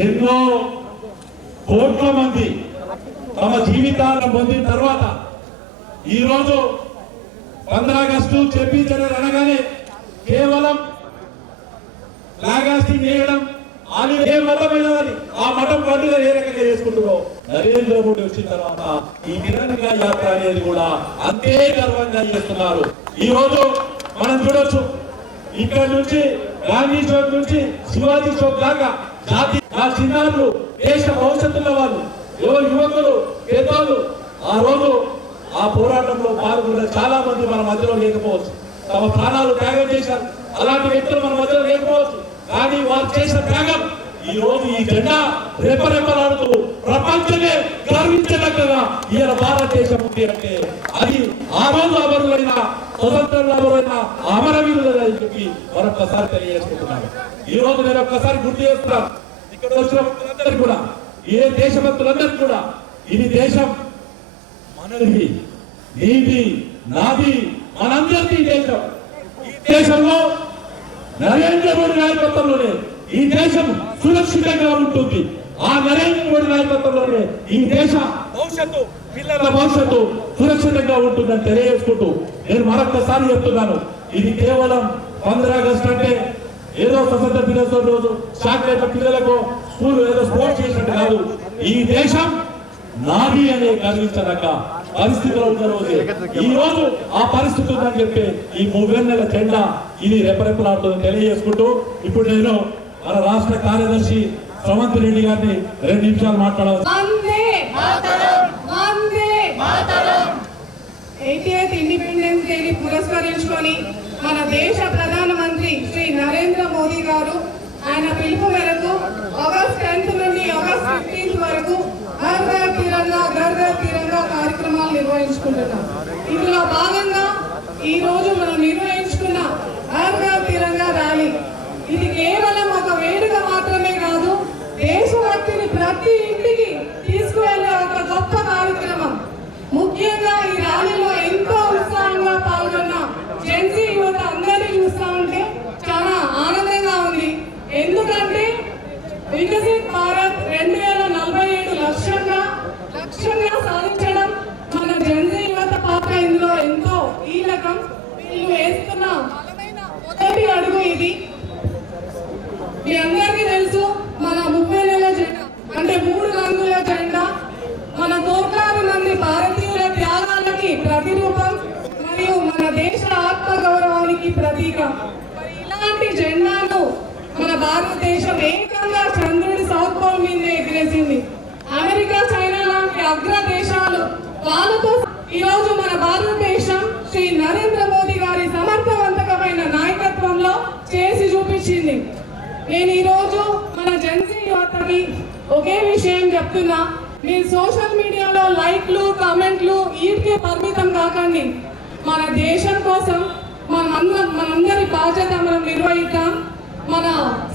ఎన్నో కోట్ల మంది తమ జీవితాలను పొందిన తర్వాత ఈరోజు 15 ఆగస్టు చెప్పించడం అనగానే కేవలం ఫ్లాగ్ చేయడం అని ఏ మతమైన ఆ మతం పండుగ ఏ రకంగా చేసుకుంటున్నాం. నరేంద్ర మోడీ వచ్చిన తర్వాత ఈ తిరంగా యాత్ర అనేది కూడా అంతే గర్వంగా చేస్తున్నారు. ఈ రోజు మనం చూడొచ్చు, ఇక్కడ నుంచి గాంధీ చౌక్ నుంచి శివాజీ చౌక్ దాకా జాతి చిన్నారులు దేశ భవిష్యత్తులో వాళ్ళు యువకులు పేదలు ఆ రోజు ఆ పోరాటంలో పాల్గొన్న చాలా మంది మన మధ్యలో లేకపోవచ్చు, తమ ప్రాణాలు త్యాగం చేశారు. అలాంటి వ్యక్తులు మన మధ్యలో లేకపోవచ్చు, కానీ వారు చేసిన త్యాగం ఈ రోజు ఈ జెండా రెపరెపలాడుతూ ప్రపంచమే గర్వించదగ్గగా ఈయన భారతదేశం ఉంది అంటే అది ఆ రోజు అమరులైన స్వతంత్రంలో అమరులైన అమరవీరులని చెప్పి మరొక్కసారి తెలియజేసుకుంటున్నాను. ఈ రోజు నేను ఒక్కసారి గుర్తు చేస్తున్నాను, ఇక్కడ వచ్చిన భక్తులందరికీ కూడా, ఏ దేశ భక్తులందరికీ కూడా, ఇది దేశం మనది, నీది, నాది, మనందరికీ దేశం. ఈ దేశంలో నరేంద్ర మోడీ నాయకత్వంలోనే ఈ దేశం సురక్షితంగా ఉంటుంది. ఆ నరేంద్ర మోడీ నాయకత్వంలోనే ఈ దేశ భవిష్యత్తు, పిల్లల భవిష్యత్తు సురక్షితంగా ఉంటుందని తెలియజేసుకుంటూ నేను మరొకసారి చెప్తున్నాను, ఇది కేవలం 15 ఆగస్టు అంటే ఏదో స్వతంత్ర దినోత్సవం రోజు చాక్లెట్ల పిల్లలకు స్కూల్ ఏదో స్పోర్ట్స్ చేసినట్టు కాదు. ఈ దేశం నాది అనే గర్వించదగ్గ పరిస్థితిలో ఉన్న రోజు ఈ రోజు ఆ పరిస్థితి ఉందని చెప్పి ఈ 3 నెలల జెండా ఇది రెపరెపలాడుతుందని తెలియజేసుకుంటూ ఇప్పుడు నేను మన రాష్ట్ర కార్యదర్శి శ్రవంత్ రెడ్డి గారిని 2 నిమిషాలు మాట్లాడాలి. 80th ఇండిపెండెన్స్ డేని పురస్కరించుకొని మన దేశ ప్రధానమంత్రి శ్రీ నరేంద్ర మోదీ గారు ఆయన పిలుపు మేరకు ఆగస్ట్ 10th నుండి ఆగస్ట్ 15th వరకు హర్ ఘర్ తిరంగా ఘర్ ఘర్ తిరంగా కార్యక్రమాలు నిర్వహించుకుంటున్నాం. ఇందులో భాగంగా ఈ రోజు మనం నిర్వహించుకున్న హర్ ఘర్ తిరంగా ర్యాలీ ఇది కేవలం ఒక వేడుక మాత్రమే కాదు, దేశభక్తిని ప్రతి ఇంటికి తీసుకువెళ్ళే ఒక గొప్ప కార్యక్రమం. ముఖ్యంగా ఈ ర్యాలీలో ఎంతో ఉత్సాహంగా పాల్గొన్న జెన్సీ యువత అందరినీ చూస్తా ఉంటే చాలా ఆనందంగా ఉంది. ఎందుకంటే వికసిత్ భారత్ 2047 లక్ష్యంగా సాధించడం మన జెన్సీ యువత పాత్ర ఇందులో ఎంతో కీలకం. వీళ్ళు వేస్తున్న మొదటి అడుగు ఇది. మీ అందరికీ తెలుసు, మన 30 నెలల జెండా అంటే 3 రంగుల జెండా మన కోట్లాది మంది భారతీయుల త్యాగాలకి ప్రతిరూపం మరియు మన దేశ ఆత్మ గౌరవానికి ప్రతీక. ఇలాంటి జెండాను మన భారతదేశం ఏకంగా చంద్రుడి సౌత్ పోల్ మీద ఎగిరేసింది. అమెరికా, చైనా లాంటి అగ్ర దేశాలు వాళ్ళతో ఈరోజు మన భారతదేశం శ్రీ నరేంద్ర మోదీ గారి సమర్థవంతమైన నాయకత్వంలో చేసి చూపించింది. నేను ఈరోజు మన జెన్సీ యువతకి ఒకే విషయం చెప్తున్నా, మీరు సోషల్ మీడియాలో లైక్లు కామెంట్లు వీటికే పరిమితం కాకండి. మన దేశం కోసం మనందరి బాధ్యత మనం నిర్వహిద్దాం. మన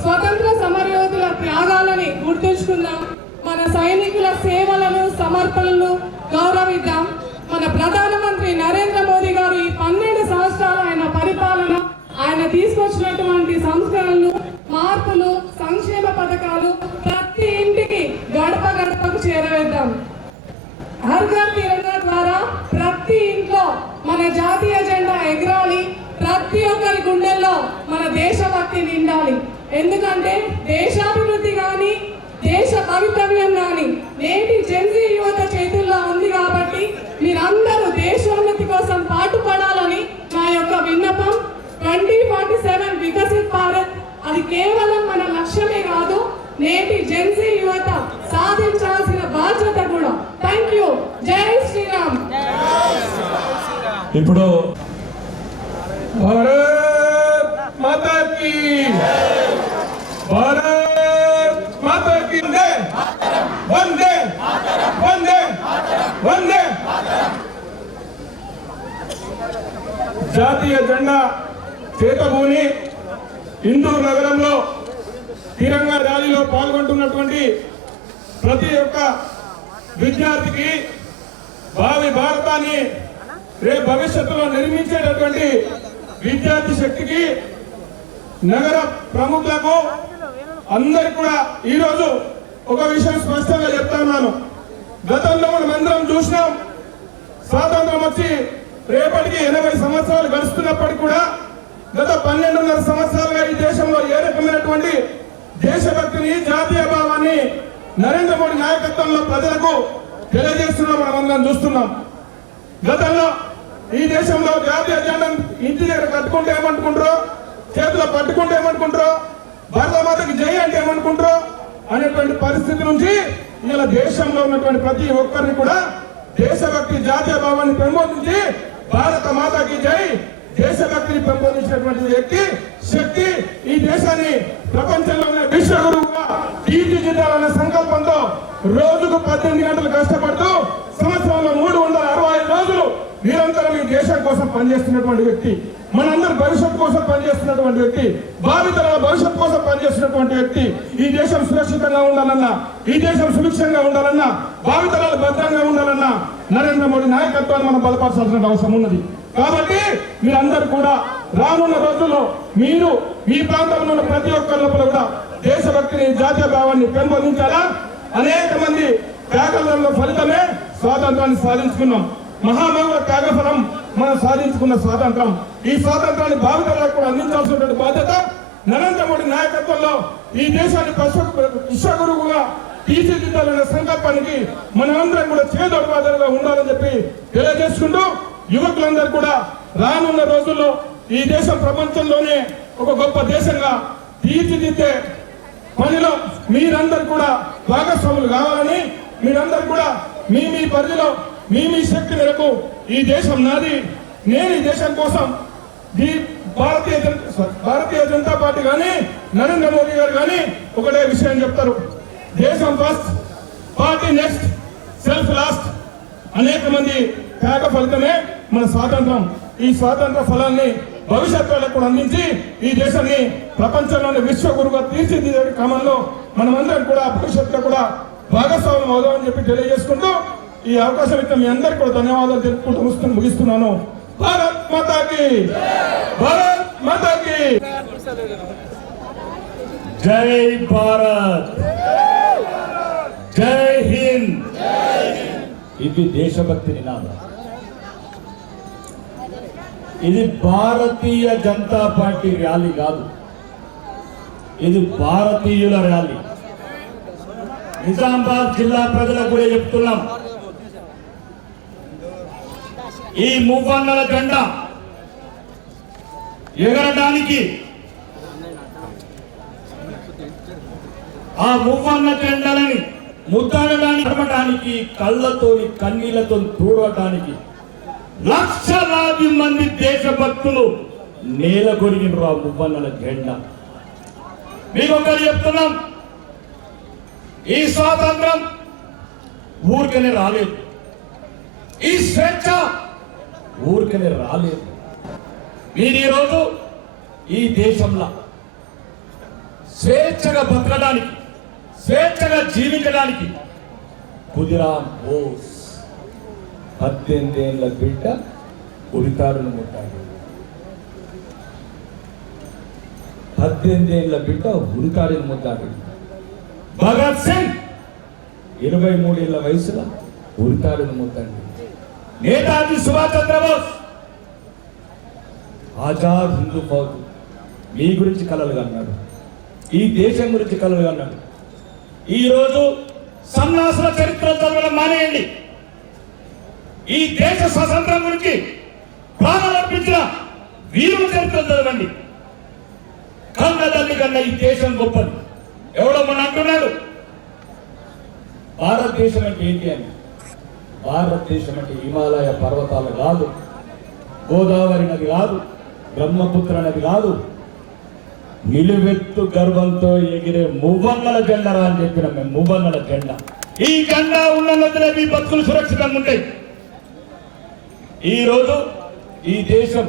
స్వతంత్ర సమరయోధుల త్యాగాలని గుర్తుంచుకుందాం. మన సైనికుల సేవలను సమర్పణలు గౌరవిద్దాం. మన ప్రధానమంత్రి నరేంద్ర మోదీ గారు ఈ 12 సంవత్సరాల ఆయన పరిపాలన, ఆయన తీసుకొచ్చినటువంటి సంస్కరణలు, మార్పులు, సంక్షేమ పథకాలు ప్రతి ఇంటికి గడప గడపకు చేరవేద్దాం. హర్ ఘర్ తిరంగా ద్వారా ప్రతి ఇంట్లో మన జాతీయ జెండా ఎగరాలి. ప్రతి ఒక్కరి గుండెల్లో మన దేశభక్తి నిండాలి. ఎందుకంటే దేశాభివృద్ధి కానీ దేశ భవితవ్యం కానీ నేటి జెన్సీ యువత చేతుల్లో ఉంది. కాబట్టి మీరందరూ దేశోన్నతి కోసం పాటుపడాలని నా యొక్క విన్నపం. 2047 వికసిత్ భారత్ అది కేవలం మన లక్ష్యమే కాదు, నేటి జెన్సీ యువత సాధించాల్సిన బాధ్యత కూడా. Thank you. జై శ్రీరామ్. ఇప్పుడు భారత్ మాతా కీ, భారత్ మాతా కీ, వందే వందే వందే. జాతీయ జెండా చేతబూని ఇందూరు నగరంలో తిరంగా ర్యాలీలో పాల్గొంటున్నటువంటి ప్రతి ఒక్క విద్యార్థికి, భావి భారతాన్ని రేపు భవిష్యత్తులో నిర్మించేటటువంటి విద్యార్థి శక్తికి, నగర ప్రముఖులకు, అందరికి కూడా ఈరోజు ఒక విషయం స్పష్టంగా చెప్తా ఉన్నాను. గతంలో మనం అందరం చూసినాం, స్వాతంత్రం వచ్చి రేపటికి 80 సంవత్సరాలు గడుస్తున్నప్పటికీ కూడా గత 12.5 సంవత్సరాలుగా ఈ దేశంలో ఏ రకమైనటువంటి దేశభక్తిని, జాతీయ భావాన్ని నరేంద్ర మోడీ నాయకత్వంలో ప్రజలకు తెలియజేస్తున్నాం, మనం అందరం చూస్తున్నాం. గతంలో ఈ దేశంలో జాతీయ జెండా ఇంటి దగ్గర కట్టుకుంటే ఏమనుకుంటారో, చేతిలో పట్టుకుంటే ఏమనుకుంటారో, భారతమాతకి జై అంటే ఏమనుకుంటారో అనేటువంటి పరిస్థితి నుంచి ఇలా దేశంలో ఉన్నటువంటి ప్రతి ఒక్కరిని కూడా దేశభక్తి, జాతీయ భావాన్ని పెంపొందించి భారత మాతకి జై, దేశభక్తిని పెంపొందించినటువంటి వ్యక్తి, శక్తి ఈ దేశాన్ని ప్రపంచంలోనే విశ్వగురువుగా తీర్చిదిద్దాలన్న సంకల్పంతో రోజుకు 18 గంటలు కష్టపడుతూ సంవత్సరంలో 365 రోజులు నిరంతరం ఈ దేశం కోసం పనిచేస్తున్నటువంటి వ్యక్తి, మనందరి భవిష్యత్తు కోసం పనిచేస్తున్నటువంటి వ్యక్తి, భావితరాల భవిష్యత్తు కోసం పనిచేస్తున్నటువంటి వ్యక్తి. ఈ దేశం సురక్షితంగా ఉండాలన్నా, ఈ దేశం సుభిక్షంగా ఉండాలన్నా, భావితరాలు భద్రంగా ఉండాలన్నా నరేంద్ర మోడీ నాయకత్వాన్ని మనం బలపరచాల్సిన అవసరం ఉన్నది. కాబట్టి మీరందరూ కూడా రానున్న రోజుల్లో మీరు మీ ప్రాంతంలో ఉన్న ప్రతి ఒక్కరి లోపల కూడా దేశభక్తిని, జాతీయ భావాన్ని పెంపొందించాలా. అనేక మంది త్యాగాల ఫలితమే స్వాతంత్రాన్ని సాధించుకున్నాం. మహామౌల త్యాగఫలం మనం సాధించుకున్న స్వాతంత్రం. ఈ స్వాతంత్రాన్ని భావితరాలకు కూడా అందించాల్సినటువంటి బాధ్యత నరేంద్ర మోడీ నాయకత్వంలో ఈ దేశాన్ని విశ్వగురువుగా తీర్చిదిద్దాలనే సంకల్పానికి మనమందరం కూడా చేదోడువాదలుగా ఉండాలని చెప్పి తెలియజేసుకుంటూ, యువకులందరూ కూడా రానున్న రోజుల్లో ఈ దేశం ప్రపంచంలోనే ఒక గొప్ప దేశంగా తీర్చిదిద్దే పనిలో మీరందరూ కూడా భాగస్వాములు కావాలని, మీరందరూ కూడా మీ పరిధిలో మీ శక్తి మేరకు ఈ దేశం నాది, నేను ఈ దేశం కోసం భారతీయ జనతా పార్టీ కానీ నరేంద్ర మోడీ గారు కానీ ఒకటే విషయం చెప్తారు, దేశం first, party next, self last. అనేక మంది త్యాగ ఫలితమే మన స్వాతంత్రం. ఈ స్వాతంత్ర ఫలాన్ని భవిష్యత్తులో కూడా అందించి ఈ దేశాన్ని ప్రపంచంలోని విశ్వగురువుగా తీర్చిదిద్దే క్రమంలో మనమందరం కూడా భవిష్యత్తులో కూడా భాగస్వామ్యం అవుదామని చెప్పి తెలియజేసుకుంటూ ఈ అవకాశం ఇచ్చిన మీ అందరికీ కూడా ధన్యవాదాలు తెలుపుకుంటూ ముగిస్తున్నాను. భారత్ మాతాకి, భారత్ మాతాకి జై భారత్, జై హింద్. ఇది దేశభక్తి నినాదం. ఇది భారతీయ జనతా పార్టీ ర్యాలీ కాదు, ఇది భారతీయుల ర్యాలీ. నిజామాబాద్ జిల్లా ప్రజలకు కూడా చెప్తున్నాం, ఈ మూవన్నల జెండా ఎగరడానికి, ఆ మూవన్న జెండాలని ముద్దాడడానికి, కళ్ళతోని కన్నీళ్లతో చూడటానికి లక్షలాది మంది దేశభక్తులు నేల కొరిగినరు ఆ మూవన్నల జెండా. మీకు ఒకటి చెప్తున్నాం, ఈ స్వాతంత్రం ఊరికనే రాలేదు, ఈ స్వేచ్ఛ ఊరికనే రాలేదు. మీరు ఈరోజు ఈ దేశంలో స్వేచ్ఛగా బతకడానికి, స్వేచ్ఛగా జీవించడానికి ఖుదీరామ్ బోస్ 18 ఏళ్ల బిడ్డ ఉరితాడును ముట్టాడు. 18 ఏళ్ల బిడ్డ ఉరితాడును ముట్టాడు. భగత్ సింగ్ 23 ఏళ్ల వయసులో ఉరితాడును ముట్టాడు. నేతాజీ సుభాష్ చంద్రబోస్ ఆజాద్ హిందూ ఫౌజ్ మీ గురించి కలలు అన్నాడు, ఈ దేశం గురించి కలలు అన్నాడు. ఈరోజు సన్నాసుల చరిత్ర చదవడం మానేయండి. ఈ దేశ స్వాతంత్రం గురించి ప్రాణాలు అర్పించిన వీరుల చరిత్ర చదవండి. కన్న తల్లి కన్నా ఈ దేశం గొప్పది. ఎవడో మన అంటున్నాడు భారతదేశం అంటే ఏంటి అని. భారతదేశం అంటే హిమాలయ పర్వతాలు కాదు, గోదావరి నది కాదు, బ్రహ్మపుత్ర నది కాదు, నిలువెత్తు గర్వంతో ఎగిరే మూవన్నల జెండా అని చెప్పిన మేము. మూవన్నల జెండా, ఈ జెండా ఉన్నందులే మీ బతుకులు సురక్షితంగా ఉంటాయి. ఈరోజు ఈ దేశం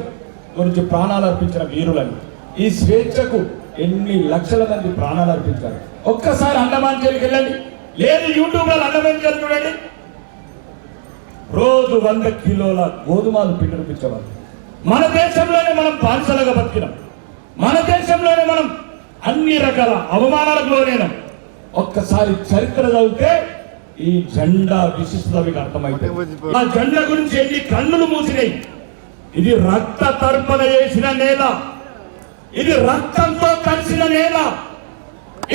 గురించి ప్రాణాలు అర్పించిన వీరులని, ఈ స్వేచ్ఛకు ఎన్ని లక్షల మంది ప్రాణాలు అర్పించారు. ఒక్కసారి అండమాన్ జైలుకి వెళ్ళండి, లేదు యూట్యూబ్లో అండమాన్ జైలు చూడండి. రోజు 100 కిలోల గోధుమలు పిండిపించేవాళ్ళు. మన దేశంలోనే మనం బానిసలుగా బతికినాం, మన దేశంలోనే మనం అన్ని రకాల అవమానాలకు లోనైన ఒక్కసారి చరిత్ర చదివితే ఈ జెండా విశిష్టత మీకు అర్థమైంది. ఆ జెండా గురించి ఎన్ని కన్నులు మూసినాయి. ఇది రక్త తర్పణ చేసిన నేల, ఇది రక్తంతో కలిసిన నేల,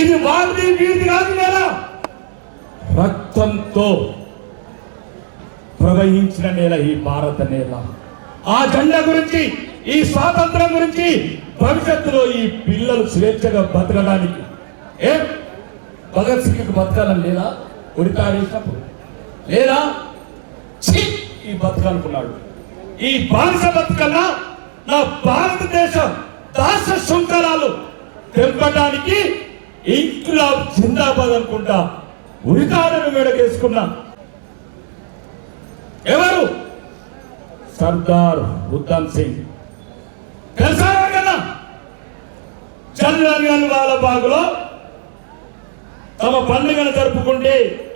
ఇది వాళ్ళది వీధి కాదు నేల, రక్తంతో ప్రవహించిన నేల ఈ భారత నేల. ఆ జెండా గురించి, ఈ స్వాతంత్రం గురించి భవిష్యత్తులో ఈ పిల్లలు స్వేచ్ఛగా బతకడానికి భగత్ సింగ్ బతకాలని లేదా? ఉరితాడేసినప్పుడు లేదా ఈ బతకాలనుకున్నాడు. ఈ బానిస బతుకన్నా నా భారతదేశం దాస శృంఖలాలు తెంపడానికి ఇంక్లాబ్ జిందాబాద్ అనుకుంటా ఉరితాడను మెడకేసుకున్నా. ఎవరు? సర్దార్ ఉధమ్ సింగ్. తెలుసా కదా? జనరల్ వాలాబాగ్లో తమ పండుగను జరుపుకుంటే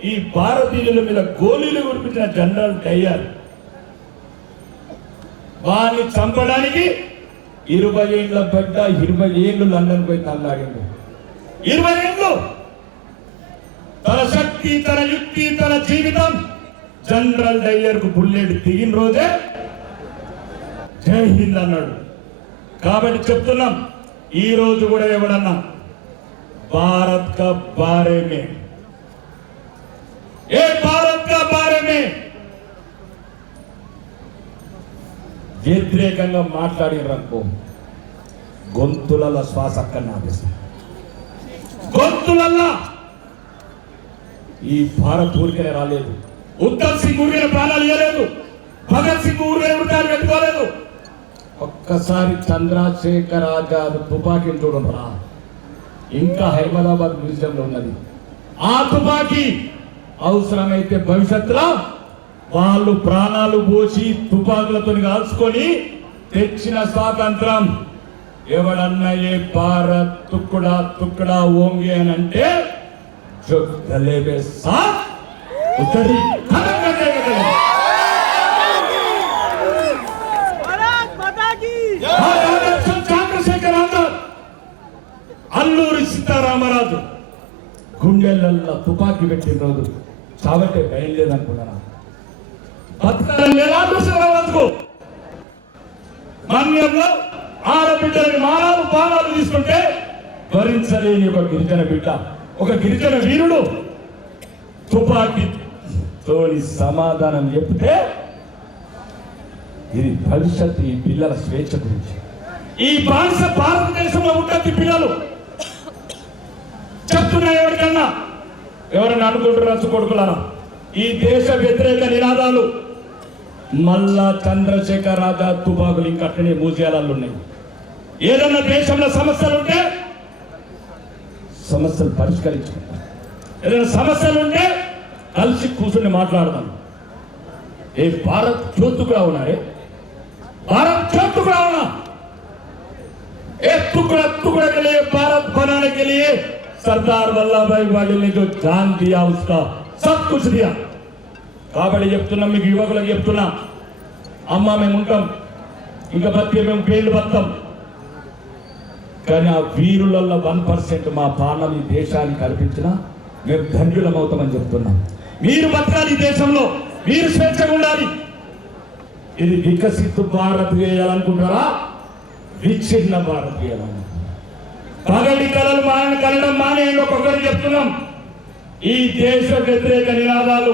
ఈ భారతీయుల మీద గోళీలు కురిపించిన జనరల్ డయ్యర్ వారిని చంపడానికి 20 ఏళ్ల బిడ్డ 20 ఏళ్ళు లండన్ పోయి తల్లాడిండు. 20 ఏళ్ళు తన శక్తి, తన యుక్తి, తన జీవితం జనరల్ డయ్యర్ కు బుల్లెట్ దిగిన రోజే జై హింద్ అన్నాడు. కాబట్టి చెప్తున్నాం, ఈ రోజు కూడా ఎవడన్నా భారత్ కా బారే మే, ఏ భారత్ కా బారే మే వ్యతిరేకంగా మాట్లాడినరనుకో గొంతులలో శ్వాస అక్కడనే ఆపేస్తాం. గొంతులల్లా ఈ భారత్ ఊరికనే రాలేదు. ఉధమ్ సింగ్ ఊరికనే ప్రాణాలు ఇవ్వలేదు. భగత్ సింగ్ ఊరికనే ఉరితాడు పెట్టుకోలేదు. ఒక్కసారి చంద్రశేఖర్ ఆజాద్ తుపాకీని చూడండి రా, ఇంకా హైదరాబాద్ మ్యూజియంలో ఉన్నది. ఆ తుపాకీ అవసరమైతే భవిష్యత్తులో వాళ్ళు ప్రాణాలు పోసి తుపాకులతో కాల్చుకొని తెచ్చిన స్వాతంత్రం ఎవడన్నా ఏ భారత్ తుక్కుడా తుక్కుడా ఓంగి అని అంటే చంద్రశేఖర్ ఆజాద్, అల్లూరి సీతారామరాజు గుండెలల్లో తుపాకీ పెట్టిన రోజు చావంటే భయం లేదనుకున్నారా? బతకాలని లేదా? బతుకు మన్యంలో ఆడబిడ్డలని మానాలు పానాలు తీసుకుంటే భరించలేని ఒక గిరిజన బిడ్డ, ఒక గిరిజన వీరుడు తుపాకీతోని సమాధానం చెప్తే ఇది భవిష్యత్తు ఈ పిల్లల స్వేచ్ఛ గురించి. ఈ బానిస భారతదేశంలో ఉంటుంది. పిల్లలు చెప్తున్నా ఎవరికన్నా, ఎవరైనా అనుకుంటారు రచ్చ కొడుకులారా, ఈ దేశ వ్యతిరేక నినాదాలు మళ్ళా చంద్రశేఖర్ ఆజాద్ తుపాకులు ఇంకా అట్టనే మ్యూజియాలలో ఉన్నాయి. ఏదన్నా దేశంలో సమస్యలు ఉంటే సమస్యలు పరిష్కరించుకుంటాం. ఏదైనా సమస్యలు ఉంటే కలిసి కూర్చొని మాట్లాడదాం. ఏ భారత్ జ్యోతి కూడా ఉన్నారే, भारत छत टुकड़ा होना, एक टुकड़ा टुकड़ा के लिए भारत बनाने के लिए सरदार वल्लभ भाई पटेल ने जो जान दिया उसका सब कुछ दिया. కాబట్టి చెప్తున్నా మీకు యువకులకు చెప్తున్నా, అమ్మ మేము ఉంటాం, ఇంకా బతికే మేము పేర్లు బతాం, కానీ ఆ వీరులలో 1% మా ప్రాణం ఈ దేశానికి కల్పించినా మేము ధన్యులం అవుతామని చెప్తున్నాం. మీరు బతకాలి ఈ దేశంలో, మీరు స్వేచ్ఛగా ఉండాలి. ఇది వికసిత భారత్ చేయాలనుకుంటారా, విచ్ఛిన్న భారత్ చేయాలని? పగటి కళలు కనడం మానేయండి. ఒక్కొక్కరు చెప్తున్నాం, ఈ దేశ వ్యతిరేక నినాదాలు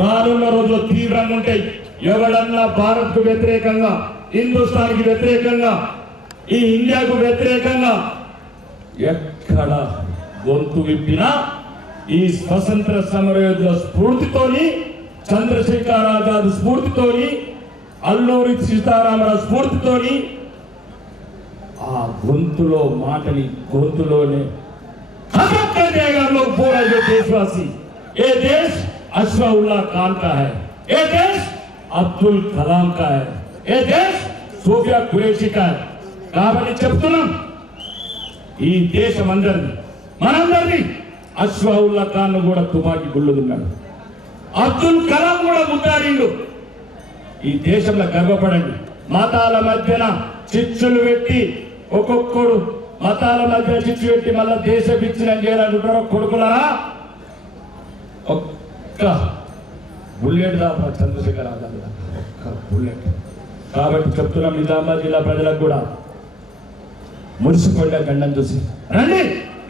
రానున్న రోజుల్లో తీవ్రంగా ఉంటాయి. ఎవడన్నా భారత్ కు వ్యతిరేకంగా, హిందుస్థాన్ కి వ్యతిరేకంగా, ఈ ఇండియాకు వ్యతిరేకంగా ఎక్కడ గొంతు విప్పినా ఈ స్వతంత్ర సమరయోధుల స్ఫూర్తితోని, చంద్రశేఖర్ ఆజాద్ స్ఫూర్తితోని, అల్లూరి సీతారామరాజు స్ఫూర్తితోని ఆ గొంతులో మాటని గొంతులోనే खत्म कर देगा लोग पूरा जो देशवासी. ये देश अशफाउल्लाह खान का है, ये देश अब्दुल कलाम का है, ये देश सोफिया कुरैशी का है. కాబట్టి చెప్తున్నాం, ఈ దేశం అందరిది, మనందరిది. అష్ఫాउल्लाह ఖాన్ కూడా తుపాకీ గుళ్ళున్నాడు, అబ్దుల్ కలాం కూడా ముద్దాడిండు. ఈ దేశంలో గర్వపడండి. మతాల మధ్యన చిచ్చులు పెట్టి ఒక్కొక్కడు మతాల మధ్య చిచ్చు పెట్టి మళ్ళా దేశ విచ్ఛిన్నం చేయాలనుకుంటారో కొడుకులరా. ఒక్క బుల్లెట్ దాకా చంద్రశేఖర్ ఆజాద్ ఒక్క బుల్లెట్. కాబట్టి చెప్తున్నాం నిజామాబాద్ జిల్లా ప్రజలకు కూడా మురిసిపోయిన గండం చూసి రండి.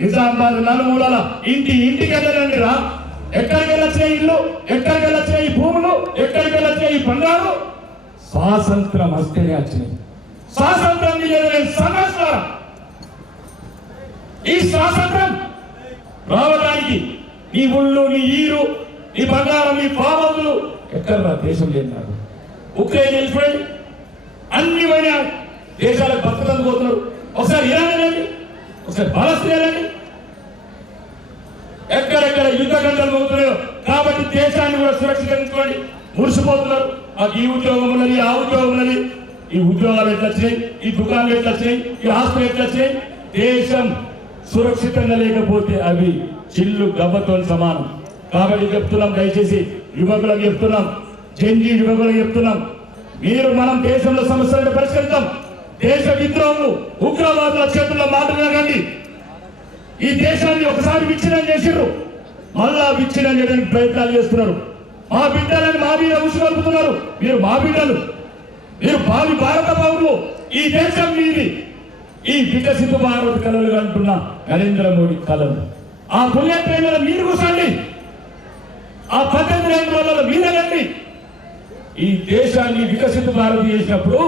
నిజామాబాద్ నలుమూలల ఇంటికి వెళ్ళండి రా. ఎక్కడికి వెళ్ళొచ్చినాయి ఇల్లు, ఎక్కడికి వెళ్ళొచ్చినాయి ఈ భూములు, ఎక్కడికి వెళ్ళొచ్చినాయి ఈ బంగారు. స్వాతంత్రం వస్తేనే వచ్చినాయి. స్వాతంత్రం సంవత్సరం ఈ స్వాతంత్రం రావడానికి నీ ఉళ్ళు, నీ ఈరు, నీ బంగారం, నీ పావములు ఎక్కడ దేశం లేనాడు. ఉక్రెయిన్ వెళ్ళిపోయి అన్ని పోయిన దేశాలకు బతుకులకు పోతున్నారు. ఒకసారి ఇరాన్ వెళ్ళండి, ఒకసారి పాలస్తీనా వెళ్ళండి, ఎక్కడెక్కడ యుద్ధ గంటలు పోతున్నాయో. కాబట్టి దేశాన్ని కూడా సురక్షించుకోండి. మురిసిపోతున్నారు. మాకు ఈ ఉద్యోగం ఉన్నది, ఆ ఉద్యోగం ఉన్నది. ఈ ఉద్యోగాలు ఎట్లా వచ్చినాయి, ఈ దుకాణాలు ఎట్లా వచ్చినాయి, ఈ హాస్పిటల్ ఎట్లా వచ్చినాయి. దేశం సురక్షితంగా లేకపోతే అవి చిల్లు గబ్బతో సమానం. కాబట్టి చెప్తున్నాం, దయచేసి యువకులకు చెప్తున్నాం, జంజీ యువకులకు చెప్తున్నాం, మీరు మనం దేశంలో సమస్యలను పరిష్కరిద్దాం. దేశ విద్రోహులు ఉగ్రవాదుల చేతుల్లో మాట వినకండి. ఈ దేశాన్ని ఒకసారి విచ్ఛిన్నం చేసిర్రు, మళ్ళా విచ్ఛిన్నం చేయడానికి ప్రయత్నాలు చేస్తున్నారు. మా బిడ్డలని మా మీద ఉసుగొల్పుతున్నారు. మీరు మా బిడ్డలు, మీరు భావి భారత పౌరులు. ఈ దేశం మీది. ఈ వికసిత భారత కళలు అంటున్న నరేంద్ర మోడీ కళలు. ఆ బుల్లెట్ ట్రైన్లలో మీరు కూర్చోండి, ఆ 18 రోజులలో మీరేనండి. ఈ దేశాన్ని వికసిత భారత్ చేసినప్పుడు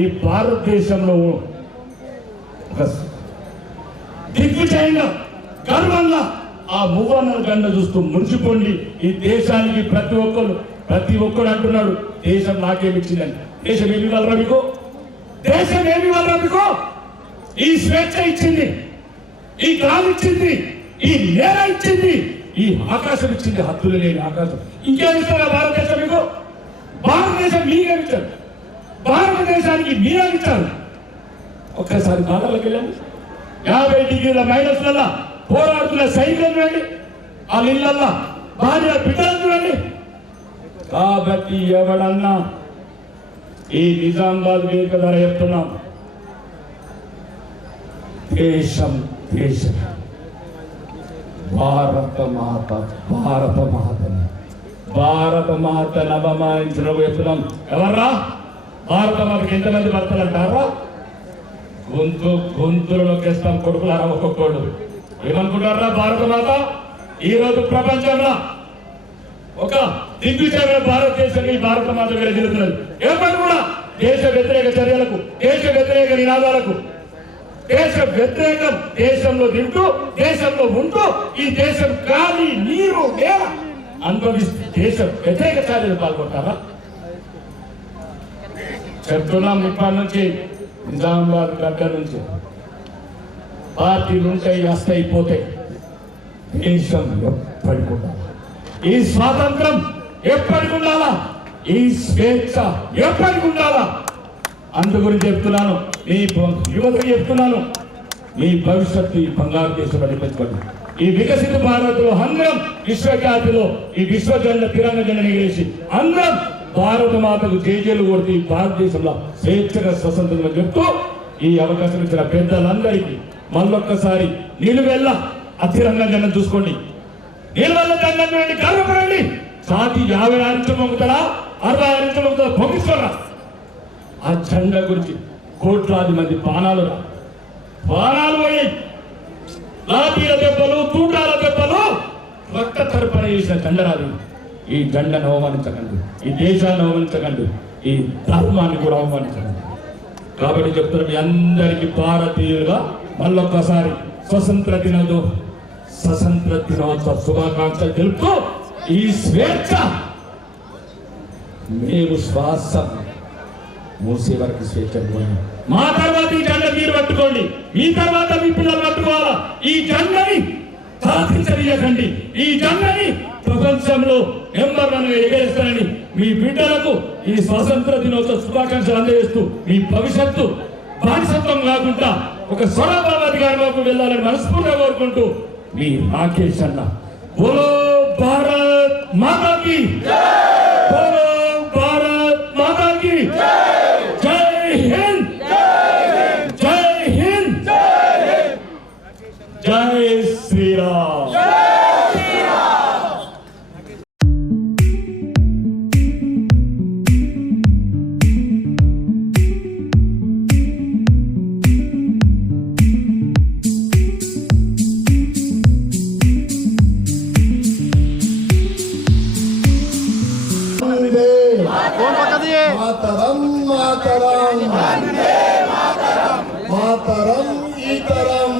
ఈ భారతదేశంలో ఒక దిగ్విజయంగా గర్వంగా ఆ మువ్వన్నల గండ చూస్తూ మురిసిపోండి. ఈ దేశానికి ప్రతి ఒక్కరు అంటున్నాడు, దేశం నాకేమిచ్చిందని. దేశం ఏమి వాళ్ళరా మీకు? దేశం ఏమి వాళ్ళరా మీకు? ఈ స్వేచ్ఛ ఇచ్చింది, ఈ గాలి ఇచ్చింది, ఈ నేల ఇచ్చింది, ఈ ఆకాశం ఇచ్చింది. హద్దులు లేని ఆకాశం. ఇంకేమి ఇస్తారా భారతదేశం మీకు? భారతదేశం మీకేమిచ్చారు, భారతదేశానికి మీరేమిచ్చారు. ఒక్కసారి బాధలకు వెళ్ళండి. 50 డిగ్రీల మైనస్లల్లా పోరాడుతున్న సైన్యం చూడండి, వాళ్ళ ఇళ్ళల్లా భార్య బిడ్డలు చూడండి. కాబట్టి ఎవడన్నా ఈ నిజామాబాద్ వేదిక ద్వారా చెప్తున్నాం, దేశం భారత మాతను అవమానించిన చెప్తున్నాం. ఎవర్రా భారత మాతకి ఎంతమంది భర్తలు అంటారా? గొంతులు నొక్కేస్తాం కొడుకులారా ఒక్కొక్కడు. ఏమనుకుంటారా భారత మాత? ఈ రోజు ప్రపంచంలో ఒక దిగ్విజయమైన భారతదేశం ఈ భారత మాత విరజిల్లుతున్నది. ఎప్పటి కూడా దేశ వ్యతిరేక చర్యలకు, దేశ వ్యతిరేక నినాదాలకు, దేశ వ్యతిరేకం దేశంలో తింటూ, దేశంలో ఉంటూ, ఈ దేశం గాలి నీరు నేల అనుభవిస్తూ దేశ వ్యతిరేక చర్యలు పాల్గొంటారా? చెప్తున్నాం ఇప్పటి నుంచి. నిజామాబాద్ గడ్డ నుంచి పార్టీలు ఉంటాయి, వస్తాయి, పోతాయి. దేశం ఎప్పటికి ఉండాలా, ఈ స్వాతంత్రం ఎప్పటికి ఉండాలా, ఈ స్వేచ్ఛ ఎప్పటికి ఉండాలా. అందుగురించి చెప్తున్నాను, మీ యువతకు చెప్తున్నాను, మీ భవిష్యత్తు ఈ బంగారు దేశంలో నిలిపించుకోండి. ఈ వికసిత భారత్లో అందరం విశ్వఖ్యాతిలో ఈ విశ్వ జెండా తిరంగ జెండా ఎగిరేసి అందరం భారత మాతకు జేజేలు కొడుతూ భారతదేశంలో స్వేచ్ఛగా స్వతంత్రంగా చెప్తూ ఈ అవకాశం ఇచ్చిన పెద్దలందరికీ మళ్ళొక్కసారి నిలువెల్ల అతిరంగం జెండా చూసుకోండి. నిలువెల్ల జెండా చూడండి, గర్వపడండి. సాటి 56 ఇంచులు మొక్కుతారా, 66 ఇంచులు మొక్కుతారా, పొంగిస్తారా? ఆ జెండా గురించి కోట్లాది మంది ప్రాణాలు పోయాయి. లాఠీల దెబ్బలు, తూటాల దెబ్బలు, రక్త తర్పణ చేసిన జెండరాది. ఈ జెండాను అవమానించకండి, ఈ దేశాన్ని అవమానించకండి, ఈ ధర్మాన్ని కూడా అవమానించకండి. కాబట్టి చెప్తున్నా మీ అందరికీ భారతీయులుగా మళ్ళొక్కసారి స్వతంత్ర దినోత్సవ శుభాకాంక్షలు తెలుపుతూ ఈ స్వేచ్ఛ మేము శ్వాస మూసే వరకు స్వేచ్ఛ. మా తర్వాత ఈ జెండా మీరు పట్టుకోండి, మీ తర్వాత మీ పిల్లలు పట్టుకోవాలా. ఈ జెండాని సాధించనీయకండి. ఈ జెండాని ప్రపంచంలో నెంబర్ 1 ఎగరేస్తానని మీ బిడ్డలకు ఈ స్వాతంత్ర దినోత్సవ శుభాకాంక్షలు అందజేస్తూ మీ భవిష్యత్తు బానిసత్వం కాకుండా ఒక స్వరాధికారంలోకి వెళ్ళాలని మనస్ఫూర్తిగా కోరుకుంటూ మీ రాకేష్ అన్న. బోలో భారత్ మాతా కీ జై, బోలో భారత్ మాతా కీ జై, జై హింద్, జై హింద్, జై హింద్. జై శ్రీరామ్. మాతరం మాతరం మాతరం ఈతరం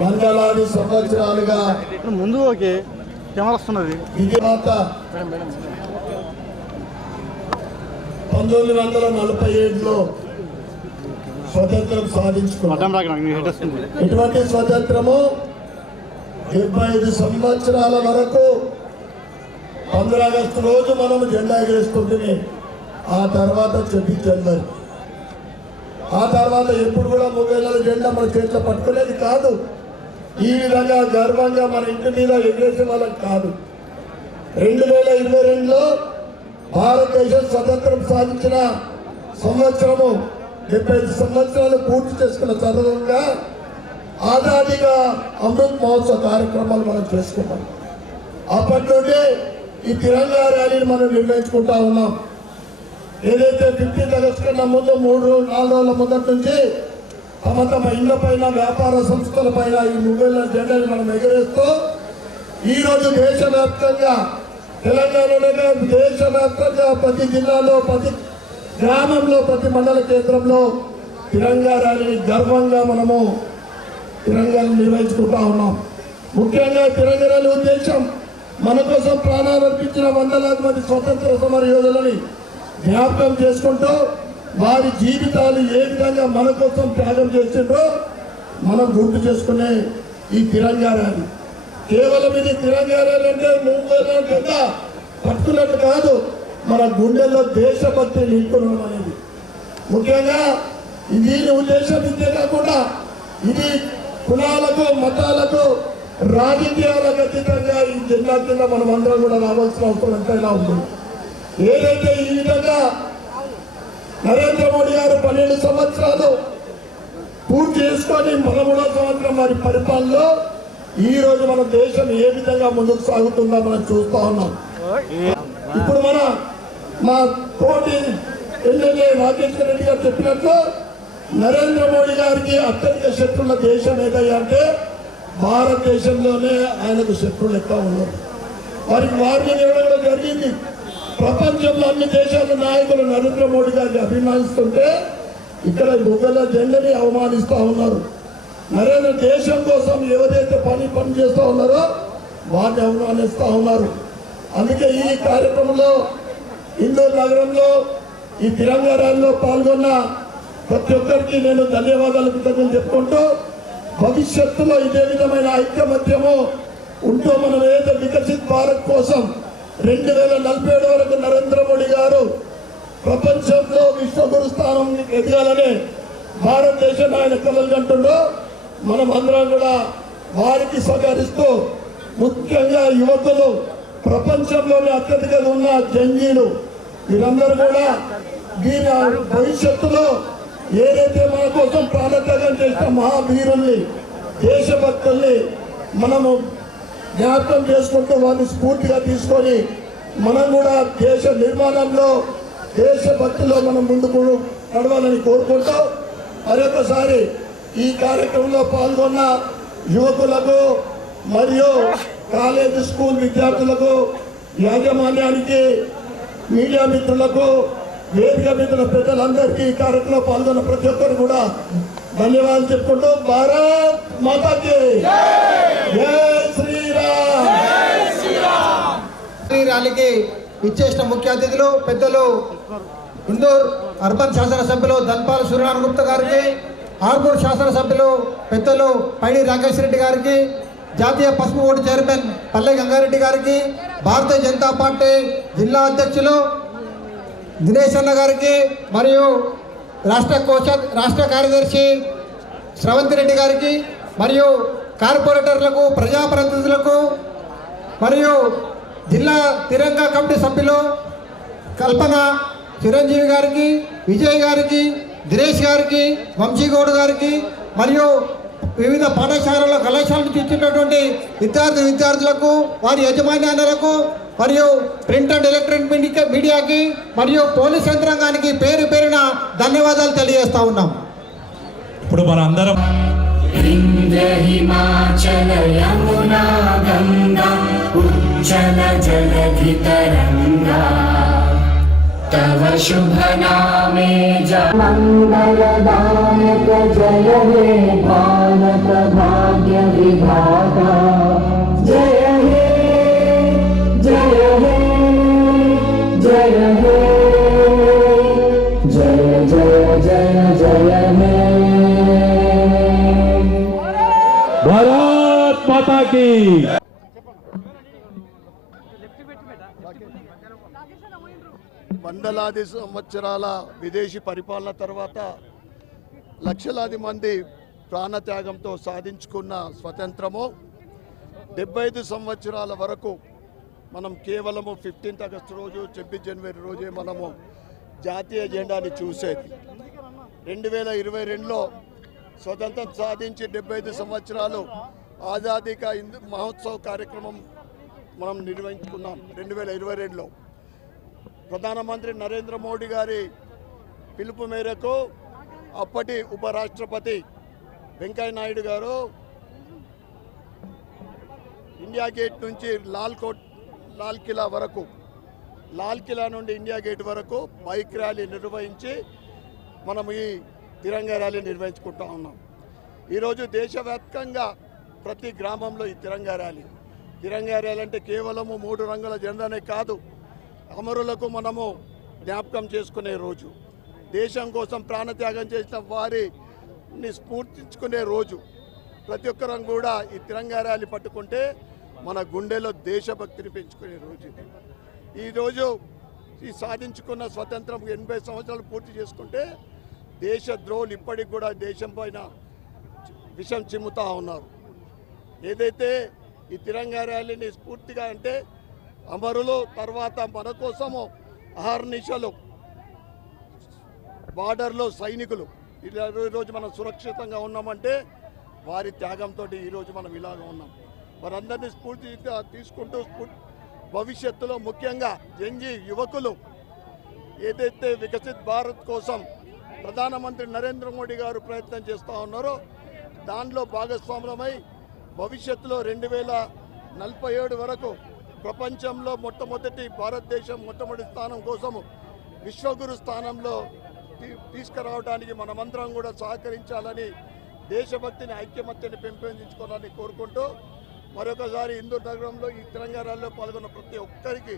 వందలాది సంవత్సరాలుగా ముందు ఓకే కెమెరా వస్తున్నది. తర్వాత 1947లో స్వతంత్రం సాధించుకున్నాం. ఎటువంటి స్వతంత్రము? 75 సంవత్సరాల వరకు 15 ఆగస్టు రోజు మనం జెండా ఎగరేసుకుంటుంది. ఆ తర్వాత 26 జనవరి, ఆ తర్వాత ఎప్పుడు కూడా 30 ఏళ్ళ జెండా మన చేతిలో పట్టుకునేది కాదు. ఈ విధంగా గర్వంగా మన ఇంటి మీద ఎగరేసే వాళ్ళం కాదు. 2022లో భారతదేశం స్వతంత్రం సాధించిన సంవత్సరము 75 సంవత్సరాలు పూర్తి చేసుకున్న సందర్భంగా ఆజాదీగా అమృత్ మహోత్సవ కార్యక్రమాలు మనం చేసుకున్నాం. అప్పటి నుండి ఈ తిరంగా ర్యాలీని మనం నిర్వహించుకుంటా ఉన్నాం. ఏదైతే 15 ఆగస్టు కన్నా ముందు 3-4 రోజుల మొదటి నుంచి తమ ఇళ్ల పైన, వ్యాపార సంస్థల పైన ఈ 30 జెండాని మనం ఎగరేస్తూ ఈరోజు దేశవ్యాప్తంగా, తెలంగాణలోనే దేశవ్యాప్తంగా ప్రతి జిల్లాలో, ప్రతి గ్రామంలో, ప్రతి మండల కేంద్రంలో తిరంగా ర్యాలీని గర్వంగా మనము తిరంగాను నిర్వహించుకుంటా ఉన్నాం. ముఖ్యంగా తిరంగా ర్యాలీ ఉద్దేశం మన కోసం ప్రాణాలు అర్పించిన వందలాది మంది స్వతంత్ర సమర యోధులని జ్ఞాపకం చేసుకుంటూ వారి జీవితాలు ఏ విధంగా మన కోసం త్యాగం చేసిండ్రో మనం గుర్తు చేసుకునే ఈ తిరంగా ర్యాలీ. కేవలం ఇది తిరంగా ర్యాలీ అంటే నువ్వు పట్టుకున్నట్టు కాదు, మన గుండెల్లో దేశభక్తి నిలుపుకోవడం అనేది ముఖ్యంగా. దీని ఉద్దేశం ఇంతే కాకుండా ఇది కులాలకు, మతాలకు, రాజకీయాలకు అతీతంగా ఈ జిల్లా కింద మనం అందరం కూడా రావాల్సిన అవసరం ఎంతైనా ఉంది. ఏదైతే ఈ విధంగా నరేంద్ర మోడీ గారు 12 సంవత్సరాలు పూర్తి చేసుకొని 13వ సంవత్సరం వారి పరిపాలనలో ఈ రోజు మన దేశం ఏ విధంగా ముందుకు సాగుతుందో మనం చూస్తా ఉన్నాం. ఇప్పుడు మా కోటి ఎమ్మెల్యే రాజేశ్వర రెడ్డి గారు చెప్పినట్లు నరేంద్ర మోడీ గారికి అత్యధిక శత్రువుల దేశం ఏదయ్యా అంటే భారతదేశంలోనే ఆయనకు శత్రువులు ఎక్కువ ఉన్నారు. వారిని ఇవ్వడం జరిగింది. ప్రపంచంలో అన్ని దేశాల నాయకులు నరేంద్ర మోడీ గారిని అభిమానిస్తుంటే ఇక్కడ ముగ్గుల జెండాని అవమానిస్తూ ఉన్నారు. నరేంద్ర దేశం కోసం ఎవరైతే పని చేస్తూ ఉన్నారో వారిని అవమానిస్తూ ఉన్నారు. అందుకే ఈ కార్యక్రమంలో ఇందూరు నగరంలో ఈ తిరంగా ర్యాలీలో పాల్గొన్న ప్రతి ఒక్కరికి నేను ధన్యవాదాలు కృతజ్ఞతలు చెప్పుకుంటూ భవిష్యత్తులో ఇదే విధమైన ఐక్యమత్యము ఉంటూ మనం ఏదైతే వికసిత్ భారత్ కోసం 2047 వరకు నరేంద్ర మోడీ గారు ప్రపంచంలో విశ్వగురు స్థానం ఎదగాలని భారతదేశం ఆయన కలలు కంటుండో మనం అందరం కూడా వారికి సహకరిస్తూ ముఖ్యంగా యువకులు, ప్రపంచంలోనే అత్యధికంగా ఉన్న జంగీలు వీరందరూ కూడా దీని భవిష్యత్తులో ఏదైతే మన కోసం ప్రాణత్యాగం చేసిన మహావీరుల్ని, దేశభక్తుల్ని మనము జ్ఞాపకం చేసుకుంటూ వారిని స్ఫూర్తిగా తీసుకొని మనం కూడా దేశ నిర్మాణంలో, దేశభక్తిలో మనం ముందుకు నడవాలని కోరుకుంటూ మరొకసారి ఈ కార్యక్రమంలో పాల్గొన్న యువకులకు మరియు కాలేజీ, స్కూల్ విద్యార్థులకు, యాజమాన్యానికి, మీడియా మిత్రులకు, వేదిక మిత్రుల పెద్దలందరికీ ఈ కార్యక్రమంలో పాల్గొన్న ప్రతి ఒక్కరు కూడా ధన్యవాదాలు చెప్పుకుంటూ భారత్ మాతాకి జై శ్రీరామ్. ఈ ర్యాలీకి ఇచ్చేసిన ముఖ్య అతిథులు పెద్దలు ఇందూర్ అర్బన్ శాసనసభ్యులు ధన్పాల్ సూర్యనారాయణ గుప్తా గారికి, ఆర్మూర్ శాసనసభ్యులు పెద్దలు పైడి రాకేష్ రెడ్డి గారికి, జాతీయ పసుపు బోర్డు చైర్మన్ పల్లె గంగారెడ్డి గారికి, భారతీయ జనతా పార్టీ జిల్లా అధ్యక్షులు దినేష్ అన్న గారికి మరియు రాష్ట్ర కార్యదర్శి శ్రవంతి రెడ్డి గారికి మరియు కార్పొరేటర్లకు, ప్రజాప్రతినిధులకు మరియు జిల్లా తిరంగా కమిటీ సభ్యులు కల్పన, చిరంజీవి గారికి, విజయ్ గారికి, దినేష్ గారికి, వంశీగౌడ్ గారికి మరియు వివిధ పాఠశాలలో కళాశాల నుంచి ఇచ్చినటువంటి విద్యార్థులకు, వారి యజమాన్యాలకు మరియు ప్రింట్ అండ్ ఎలక్ట్రానిక్ మీడియాకి మరియు పోలీస్ యంత్రాంగానికి పేరు పేరున ధన్యవాదాలు తెలియజేస్తా ఉన్నాం. ఇప్పుడు మన అందరం హిమాచల యమునా గంగా ఉజ్జల జలధితరంగా तव शुभ नामे मंगलदायक जय हे भारत भाग्य विधाता जय हे जय हे जय हे जय जय जय जय हे भारत माता की వందలాది సంవత్సరాల విదేశీ పరిపాలన తర్వాత లక్షలాది మంది ప్రాణత్యాగంతో సాధించుకున్న స్వతంత్రము 75 సంవత్సరాల వరకు మనం కేవలము 15th ఆగస్టు రోజు 26 జనవరి రోజే మనము జాతీయ జెండాని చూసేది. 2022లో స్వతంత్రం సాధించి 75 సంవత్సరాలు ఆజాదీ కా మహోత్సవ్ కార్యక్రమం మనం నిర్వహించుకున్నాం. 2022లో ప్రధానమంత్రి నరేంద్ర మోడీ గారి పిలుపు మేరకు అప్పటి ఉపరాష్ట్రపతి వెంకయ్య నాయుడు గారు ఇండియా గేట్ నుంచి లాల్ కిలా వరకు, లాల్ కిలా నుండి ఇండియా గేట్ వరకు బైక్ ర్యాలీ నిర్వహించి మనం ఈ తిరంగా ర్యాలీ నిర్వహించుకుంటా ఉన్నాం. ఈరోజు దేశవ్యాప్తంగా ప్రతి గ్రామంలో ఈ తిరంగా ర్యాలీ అంటే కేవలము 3 రంగుల జెండానే కాదు, అమరులకు మనము జ్ఞాపకం చేసుకునే రోజు, దేశం కోసం ప్రాణత్యాగం చేసిన వారిని స్ఫూర్తించుకునే రోజు. ప్రతి ఒక్కరం కూడా ఈ తిరంగా ర్యాలీ పట్టుకుంటే మన గుండెలో దేశభక్తిని పెంచుకునే రోజు. ఈరోజు ఈ సాధించుకున్న స్వతంత్రం 80 సంవత్సరాలు పూర్తి చేసుకుంటే దేశద్రోహులు ఇప్పటికి కూడా దేశం పైన విషం చిమ్ముతా ఉన్నారు. ఏదైతే ఈ తిరంగా ర్యాలీని స్ఫూర్తిగా అంటే అమరులు, తర్వాత మన కోసము అహర్నిశలు బార్డర్లో సైనికులు, ఈరోజు మనం సురక్షితంగా ఉన్నామంటే వారి త్యాగంతో ఈరోజు మనం ఇలాగ ఉన్నాం. వారందరినీ స్ఫూర్తిగా తీసుకుంటూ భవిష్యత్తులో ముఖ్యంగా యంగ్ యువకులు ఏదైతే వికసిత్ భారత్ కోసం ప్రధానమంత్రి నరేంద్ర మోడీ గారు ప్రయత్నం చేస్తూ ఉన్నారో దానిలో భాగస్వాములమై భవిష్యత్తులో 2047 వరకు ప్రపంచంలో భారతదేశం మొట్టమొదటి స్థానం కోసము విశ్వగురు స్థానంలో తీసుకురావడానికి మనమందరం కూడా సహకరించాలని, దేశభక్తిని ఐక్యమత్యాన్ని పెంపొందించుకోవాలని కోరుకుంటూ మరొకసారి ఇందూరు నగరంలో ఈ తిరంగా ర్యాలీలో పాల్గొన్న ప్రతి ఒక్కరికి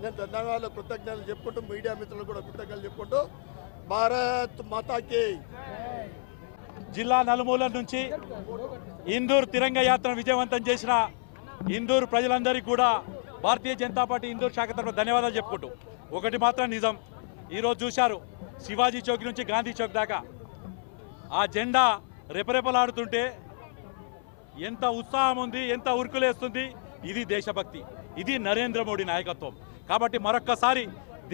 నేను ధన్యవాదాలు, కృతజ్ఞతలు చెప్పుకుంటూ, మీడియా మిత్రులు కూడా కృతజ్ఞతలు చెప్పుకుంటూ భారత్ మాతాకి. జిల్లా నలుమూల నుంచి ఇందూరు తిరంగా యాత్ర విజయవంతం చేసిన ఇందూరు ప్రజలందరికీ కూడా భారతీయ జనతా పార్టీ ఇందూరు శాఖ తరఫున ధన్యవాదాలు చెప్పుకుంటూ, ఒకటి మాత్రం నిజం, ఈరోజు చూశారు శివాజీ చౌక్ నుంచి గాంధీ చౌక్ దాకా ఆ జెండా రెపరెపలాడుతుంటే ఎంత ఉత్సాహం ఉంది, ఎంత ఉరుకులేస్తుంది. ఇది దేశభక్తి, ఇది నరేంద్ర మోడీ నాయకత్వం. కాబట్టి మరొక్కసారి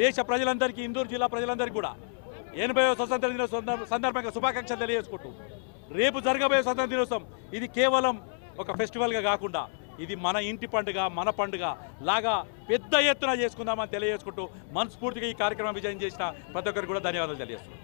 దేశ ప్రజలందరికీ, ఇందూరు జిల్లా ప్రజలందరికీ కూడా 80వ స్వతంత్ర దినోత్సవం సందర్భంగా శుభాకాంక్షలు తెలియజేసుకుంటూ, రేపు జరగబోయే స్వతంత్ర దినోత్సవం ఇది కేవలం ఒక ఫెస్టివల్గా కాకుండా ఇది మన ఇంటి పండుగ, మన పండుగ లాగా పెద్ద ఎత్తున చేసుకుందామని తెలియజేసుకుంటూ మనస్ఫూర్తిగా ఈ కార్యక్రమం విజయం చేసిన ప్రతి ఒక్కరికి కూడా ధన్యవాదాలు తెలియజేస్తున్నాం.